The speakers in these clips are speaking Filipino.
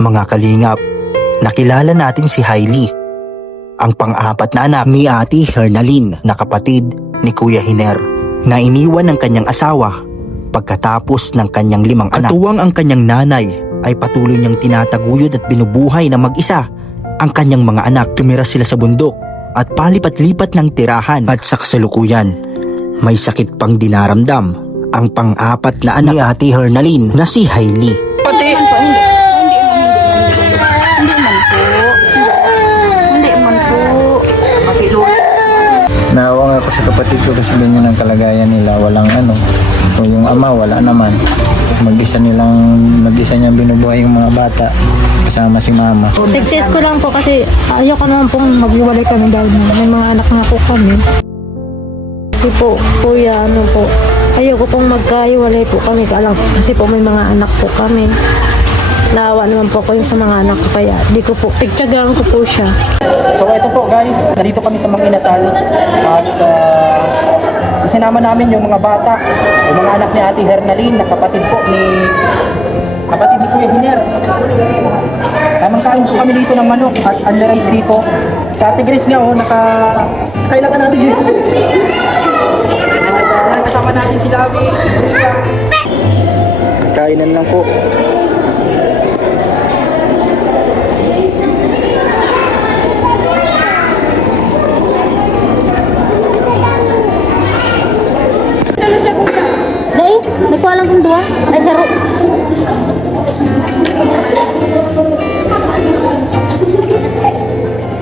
Mga kalingap, nakilala natin si Hailey, ang pang-apat na anak ni Ate Hernalyn na kapatid ni Kuya Hiner, na iniwan ng kanyang asawa pagkatapos ng kanyang 5 anak. Katuwang ang kanyang nanay ay patuloy niyang tinataguyod at binubuhay na mag-isa ang kanyang mga anak. Tumira sila sa bundok at palipat-lipat ng tirahan, at sa kasalukuyan may sakit pang dinaramdam ang pang-apat na anak ni Ate Hernalyn na si Hailey. Pati Naawa nga ako sa kapatid ko kasi ganyan ang kalagayan nila. Walang o yung ama wala naman. Mag-isa niyang binubuhay yung mga bata kasama si mama. Success ko lang po kasi ayoko naman pong maghiwalay kami dahil may mga anak nga po kami. Kasi po, kuya, ayoko pong magkahiwalay po kami kasi po may mga anak po kami. Naawa naman po ko yung sa mga anak ko, kaya di ko po, pigtsagaan ko po siya. So ito po guys, nandito kami sa Mang Inasal at sinama namin yung mga bata, yung mga anak ni Ate Hernalyn na kapatid ni Kuya Hiner. Tamang kain po kami dito ng manok at unli-rice beef po. Sa Ate Grace nga kailangan natin dito. Kasama natin si Lavi. Kainan lang po. Nagkuha lang kong 2. Ay, saro.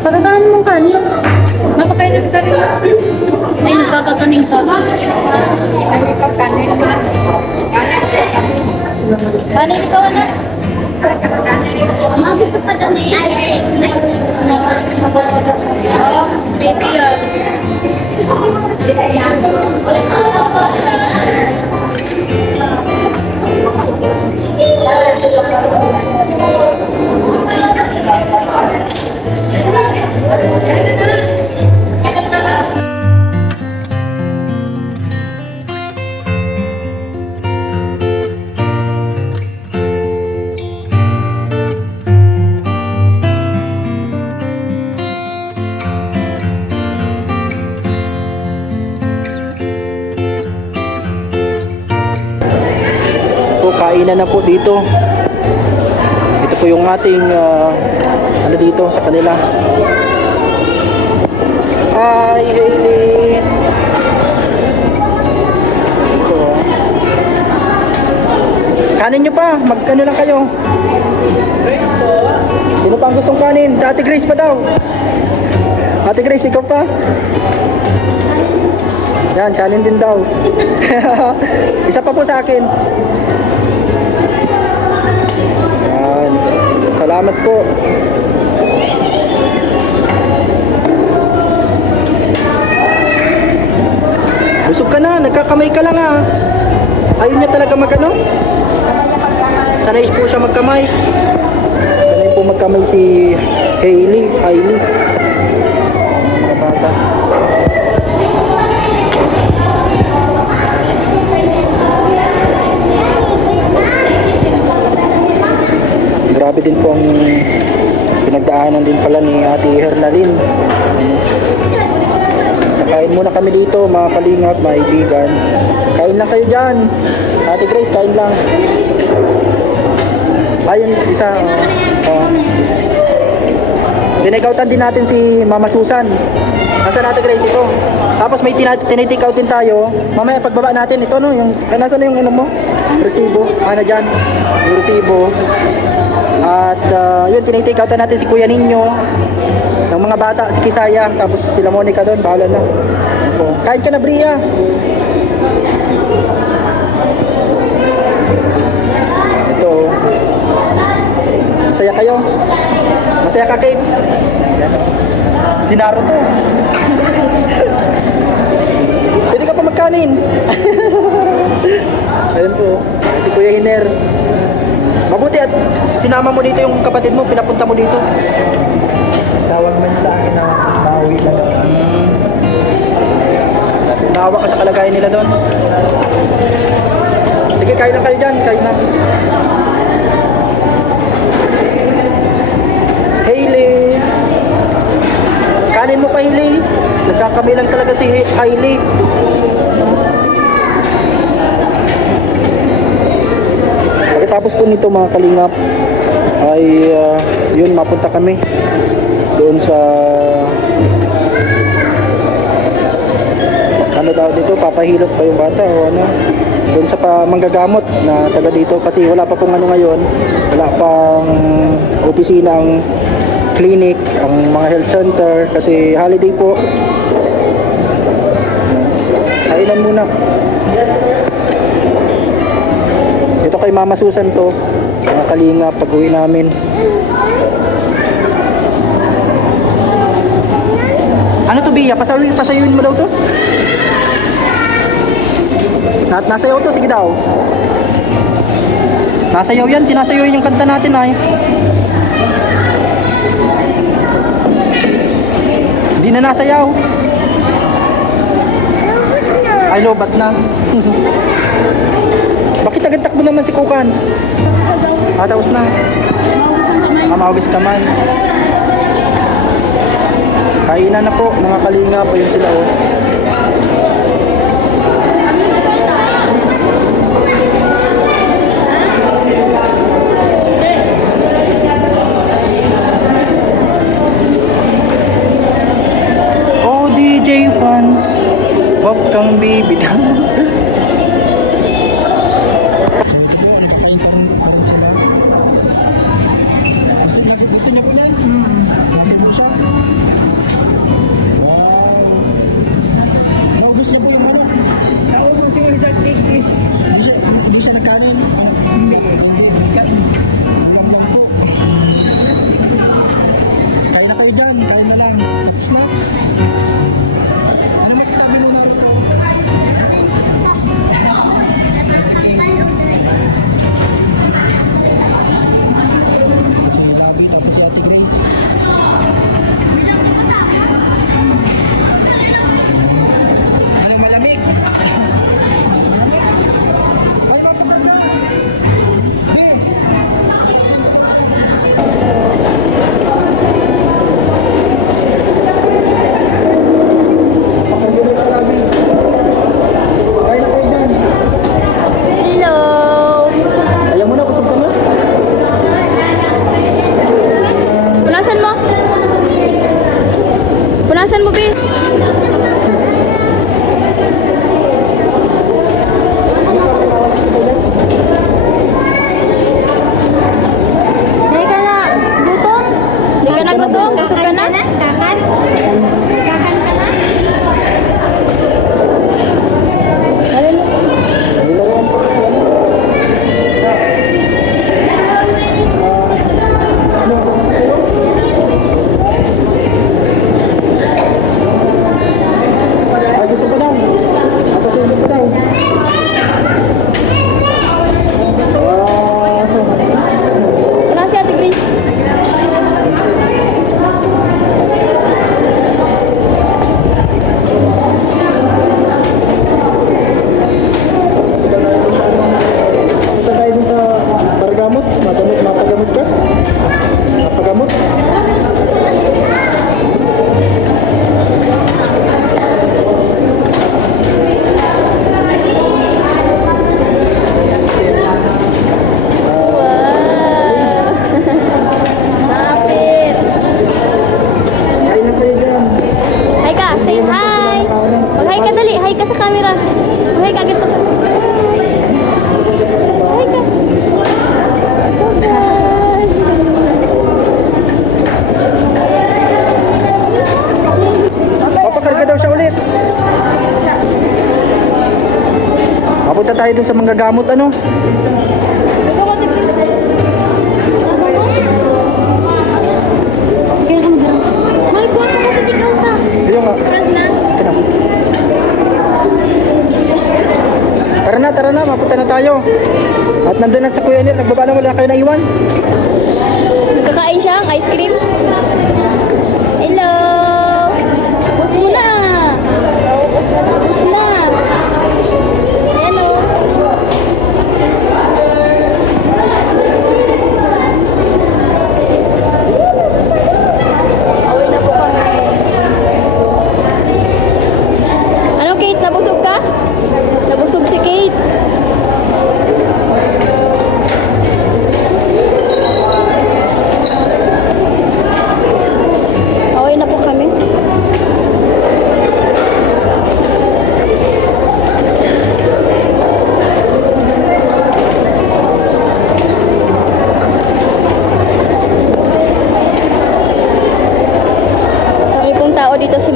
Kagagahan mong kanin. Mapakain ng kanin. Ay, nagkakakanin ka. Kanin ikaw, ano? Oh, baby yan. Kainan na po dito. Ito po yung ating dito sa kanila. Hi Hailey. Ito. Kanin nyo pa, magkano lang kayo. Sino pa ang gustong kanin? Sa Ate Grace pa daw. Ate Grace, ikaw pa. Yan, kanin din daw. Isa pa po sa akin. Yan. Salamat po. Busog ka na, nagkakamay ka lang ah. Ayaw niya talaga magano? Sanay po siya magkamay. Sanay po magkamay si Hailey. Mga bata. Grabe din po ang pinagdaanan din pala ni Ate Hernalyn. Kain muna kami dito mga kalingap, mga ibigan. Kain lang kayo dyan. Ate Grace, kain lang. Ayun, isa. Dinigoutan din natin si Mama Susan. Nasaan Ate Grace ito? Tapos may tinitake out din tayo. Mamaya pagbaba natin ito no, yung nasaan na yung mo? Resibo. Ano dyan? Yung resibo. At yun, tinitake out natin si Kuya Ninyo. Ng mga bata, si Kisaya, tapos sila Monica doon, bahala na. Kain ka na, Bria. Ito. Masaya kayo? Masaya ka, Kate? Si Naruto. Pwede ka pa magkanin. Ayun po, si Kuya Hiner. Mabuti at sinama mo dito yung kapatid mo, pinapunta mo dito. Tawag man sa akin na bawi ka na. Naawa ka sa kalagayan nila doon. Sige, kain lang kayo dyan, kain lang. Hailey. Pagkatapos po nito mga kalingap ay yun, mapunta kami doon sa ano daw dito, papahilot pa yung bata o ano, doon sa manggagamot na taga dito kasi wala pa pong ano ngayon, wala pang opisina ang clinic, ang mga health center kasi holiday po. Kainan muna. Ito kay Mama Susan to, mga kalingap, pag uwi namin. Ano to, Bia? Pasayuin mo daw to? Nasayaw to, sige daw. Nasayaw yan, sinasayaw yung kanta natin ay. Hindi na nasayaw. Ay, lobat na. Bakit agad takbo naman si Kukan? Tapos na. Mawis kamay. Kainan na po, mga kalinga po yun sila oh. Oh, DJ fans, wag kang bibitaw. Punasan mo, Bi. Hindi ka na gutom? Hindi ka na gutom? Busog ka na? Kakan? Kakan ka na? Wala si Ate Grace. Punta tayo dun sa Bargamot. Mapagamot ka? Mapagamot? Napit. Kain na kayo dyan. Hi ka, say hi. Mag-hi ka dali. Hi ka sa camera. Mag-hi ka, gito ka. Hi ka. Papakarga daw siya ulit. Mapunta tayo dun sa manggagamot ano? Kaya ka mag-dara. May buwan ka sa tigaw ka. Ayun nga. Trans na. Tara na, mapunta na tayo. At nandun na sa Kuya Nir, nagbaba na, wala kayo na iwan. Nagkakain siya ng ice cream. Hello! Bus mo na! Bus na! Ayan o. Away na po kami.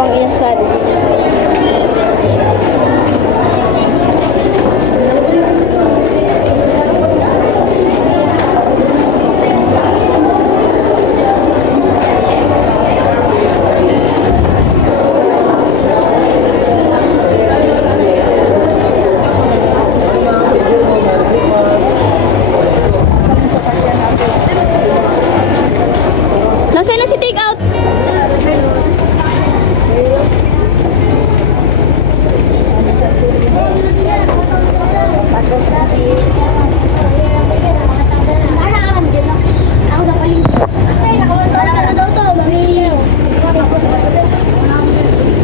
Mang Insan. Nasaan na si take out?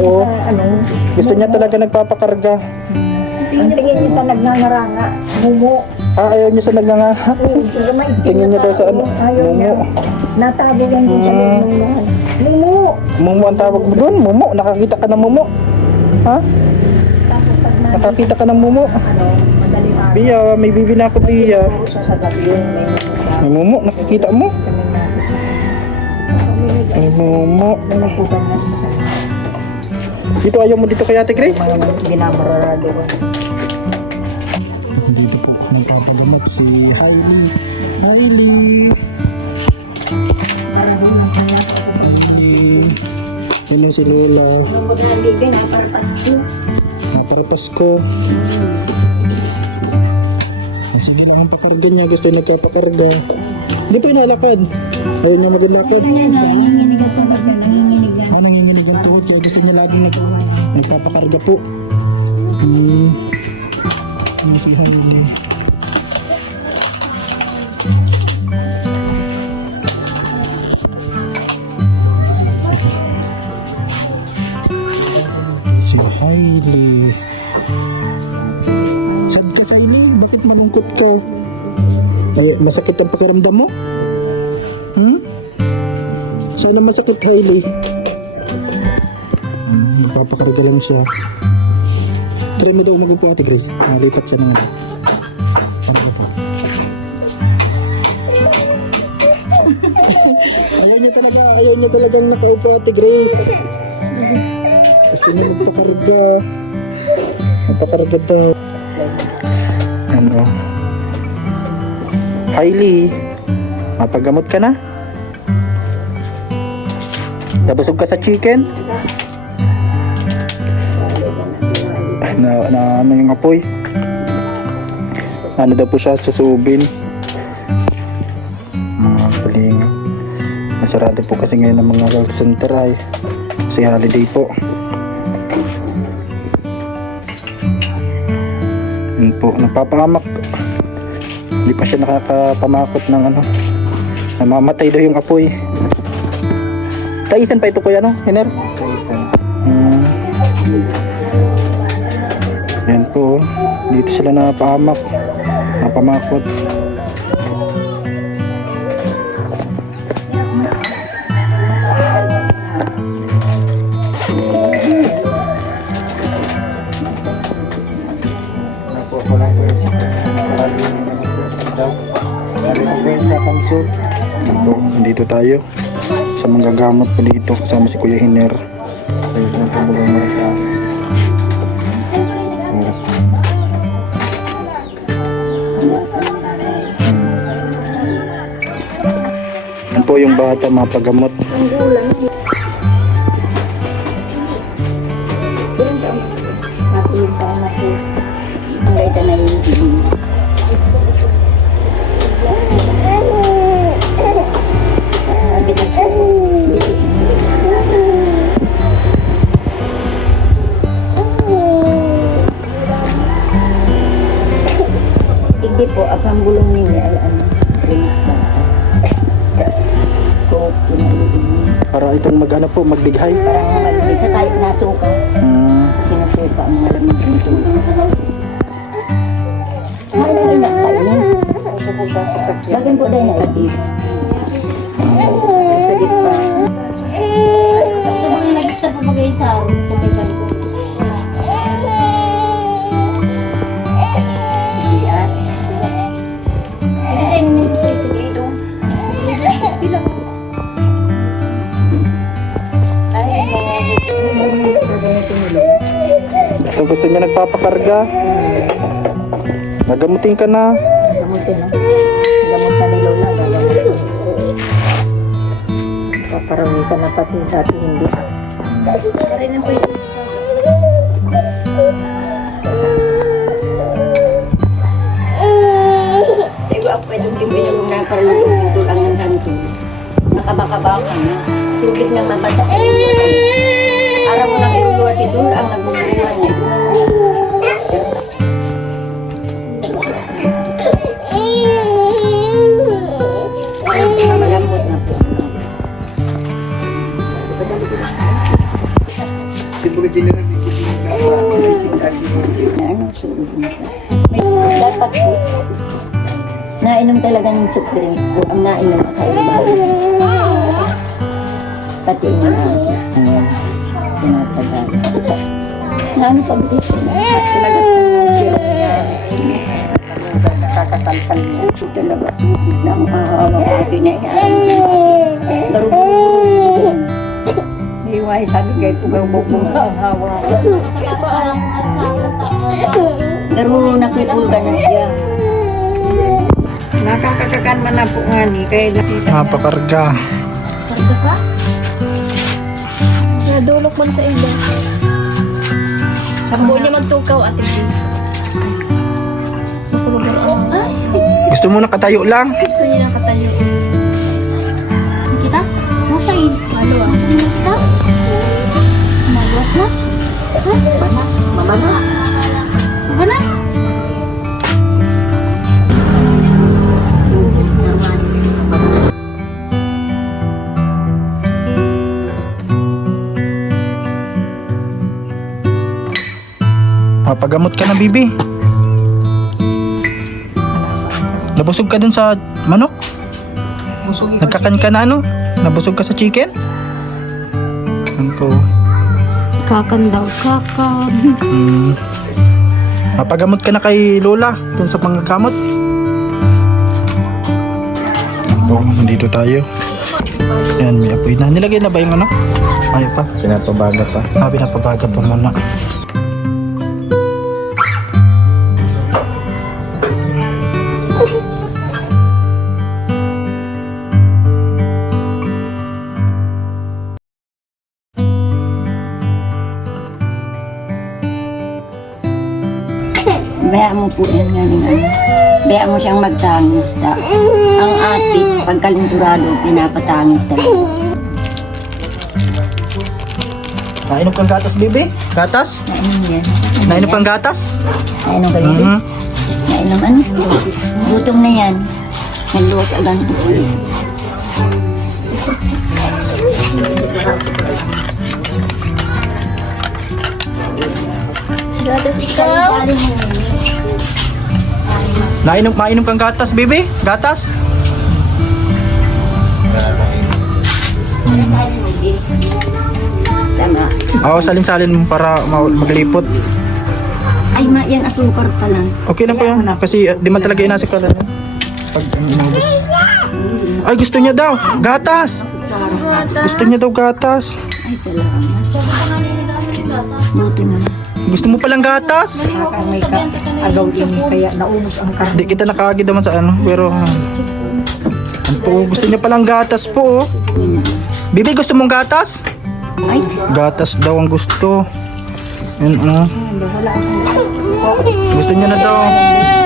Oo. Gusto niya talaga nagpapakarga. Ang tingin niyo sa nagngangaranga, mumu. Ayaw niya sa nagnganga. Tingin niya daw sa ano? Ayaw niya. Mumu. Natabo yan din sa loob ng yan. Mumu! Mumu ang tawag mo doon? Mumu? Nakakita ka ng mumu? Ha? Tapos pag Nakakita ka ng mumu? madaling araw, Biya, may bibi na ako, Biya. siya sa gabi yun, may May mumu, nakikita mo? May mumu. napugan na siya. Dito, ayaw mo dito kay Ate Grace? Mga binabarado ko. Dito po nagpapagamot si Hailey. Hailey! Hailey! Yun yung si Lola. Para Pasko. Sige lang ang pakarga niya. Gusto niya nagpapakarga. Hindi pa inalakad. Ayaw niya maglakad. Nanginginig ang tuhod. Kaya gusto niya laging nagpapakarga po. Ano si Hailey? Si Hailey. Sad ka, Hailey? Bakit malungkot ka? Ay, masakit ang pakiramdam mo? Sana masakit, Hailey. Nagpapakarga lang siya. Try mo daw magupo, Ate Grace. Malipat siya naman. Ayaw niya talagang nakaupo, Ate Grace. Gusto niya magpakarga. Magpakarga daw. Ano? Hailey, mapagamot ka na? Nabusog ka sa chicken? Na ano yung apoy? Ano daw po siya, susubin. Mga palinga. Nasarado po kasi ngayon ng mga health center ay kasi holiday po. Yun po, nagpapahamak. Hindi pa siya nakakapamakot ng ano. Namamatay daw yung apoy. Taisan pa ito, kuya, no? Hiner? Yan po, dito sila napahamak. Napamakot. Dito tayo sa manggagamot po dito kasama si Kuya Hiner. Yan po yung bata mapagamot. Hindi po, akang bulong niya ay ano, linis na ito. Kung Para itong mag-ano po, magdighay. parang malinis sa tayo nasuka. Sinasuka ang malamig dito. May nalinak tayo yan. Bagay po dahil sa dip. Sa dip pa. Mga nag-isa pa bagay sa pumitan ko. Diyan. Ay, hindi ko ito dito. Ay, Gusto niya nagpapakarga. Nagamutin ka na. Gamutin na. Gamot na ni Lola. Gagamutin. Paparawisan na pati dati hindi. Diba, pwedeng tibilang mo na paralutong ito lang ng santo. Nakabaka-baka na. Tubig na mabata. Araw mo nang iruluwa si Dul ang nagbubuhan niya. Malambot na po. Ano, sulit mo siya. Dapat po, nainom talaga ng soft drinks po. Ang nainom kakaibahan. Pati yung mga tinatagal. Na ano pa bitis ko na. Talaga po, nakakatalpal niya. Talaga po, na ang mahawang ate na yan. Darubog. Iway, sabi kayo, tugabog mo ang hawa. Pero nakipulga na siya. Nakakakakan man na po nga ni. Kaya nakita niya. Napakarga. Karga ka? Nadulok mo na sa iba. Sambo niya magtukaw, Ate Grace. Ay, Gusto mo nakatayo lang? gusto niya nakatayo. Kita? Nasaan? Ano ah? Kita? Malas na? Ha? Malas? Mamana? Mamana? Mapagamot ka na, bibi. Nabusog ka dun sa manok? Nagkakan ka na ano? Nabusog ka sa chicken? Ano to? Kakan daw, kakan. Mapagamot ka na kay Lola dun sa panggamot. Oh, nandito tayo. Ayan, may apoy na. Nilagay na ba yung ano? Ayaw pa. Pinapabaga pa. Pinapabaga pa muna. Baya mo po yan nga ng ano. Baya mo siyang magtangis. Ang ate, pagkalinturado, pinapatangis talaga. Nainom kang gatas, bibi? Gatas? Nainom yan. Nainom kang gatas? Nainom ka rin? Mhm. Nainom ano? Gutom na yan. Nagluwas agad po. Gatas ikaw? Mainom kang gatas, bibi? Gatas? Tama. Oo, salin-salin mo para maglipot. Ay, yan asukar pa lang. Okay lang po yan. Kasi di man talaga inasik pala yan. Pag inubos. Ay, gusto niya daw. Gatas! Gusto niya daw gatas. Ay, salamat. Buti na. Gusto mo palang gatas? May agaw din kaya naubos ang karne. Di kita nakagid naman sa ano. Pero, ano po, gusto niya palang gatas po. Oh. Bibi, gusto mong gatas? Ay, Gatas daw ang gusto. Yan, oh. Gusto niya na daw.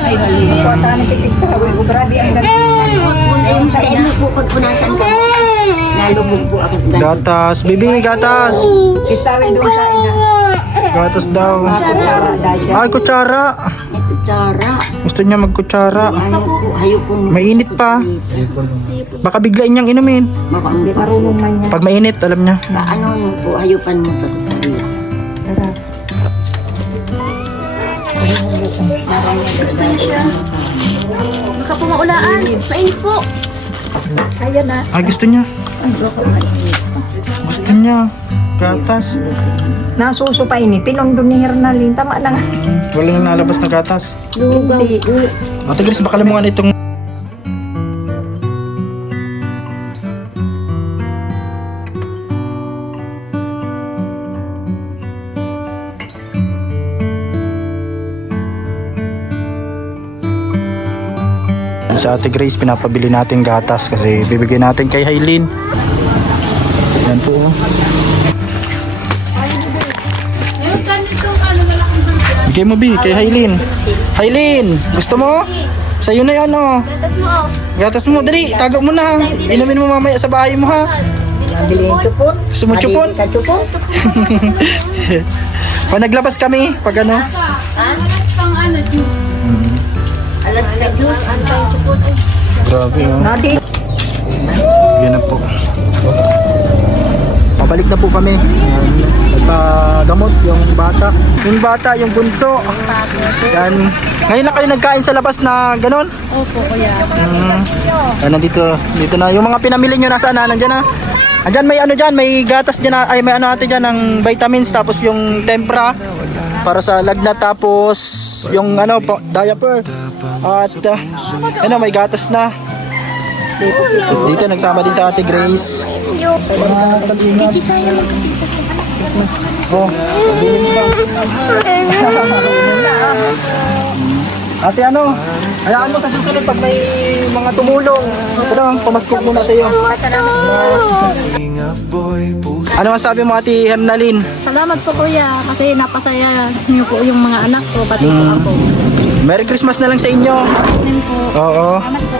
ay, hali. Sana si Krista, grabe ang ayun sa inyo, bukod punasan ko. Nalubog po ako. Gatas. Bibi, gatas. Krista, doon sa ina. Gatas daw. Kutsara, dasya. Ay, kutsara. May kutsara. Gusto niya magkutsara. Ano po, hayop pong... Mainit pa. Baka biglain niyang inumin. Baka ang marunong man niya. Pag mainit, alam niya. Ano mo po, hayupan mo sa kutsara. Baka po maulaan. Mainit po. Ayan na. Ay, gusto niya. Ay, baka mainit. Gusto niya. Gatas. Nasusupay ni Pinondo ni Hernalin. Tama na nga. Wala nang nalabas na gatas. Hindi. Ate Grace, baka lamungan itong... Sa Ate Grace, pinapabili natin gatas kasi bibigyan natin kay Hailin. Yan po. Bigay mo, Bi, kay Hailin. Hailin, gusto mo? Sa'yo na yan, oh. Gatas mo, dali, tago mo na. Inumin mo mamaya sa bahay mo, ha? Bilhin chupon. Gusto mo chupon? Ka chupon. Pag naglabas kami, pag ano? Alas na juice. Grabe, oh. Yan na po. Pabalik na po kami. Nagpagamot yung bata. Yung bata, yung bunso. Yan. Ngayon na kayo nagkain sa labas na ganon? Opo, kuya. Yan, nandito. Dito na. Yung mga pinamili nyo nasaan na? Nandyan na. Andyan may ano dyan. May gatas dyan. Ay, may ano natin dyan ng vitamins. Tapos yung tempra. Para sa lagnat. Tapos yung ano po, diaper. At ano, may gatas na. Dito nagsama din sa Ate Grace. Oh, bilhin mo ba? Ate, ano? Hayaan mo sa susunod pag may mga tumulong. Ito, pamaskog muna sa iyo. Ano masabi mo, Ate Hernalyn? Salamat po, kuya. Kasi napasaya niyo po yung mga anak ko, pati po ako. Merry Christmas na lang sa inyo. Din po. Oo. Salamat po,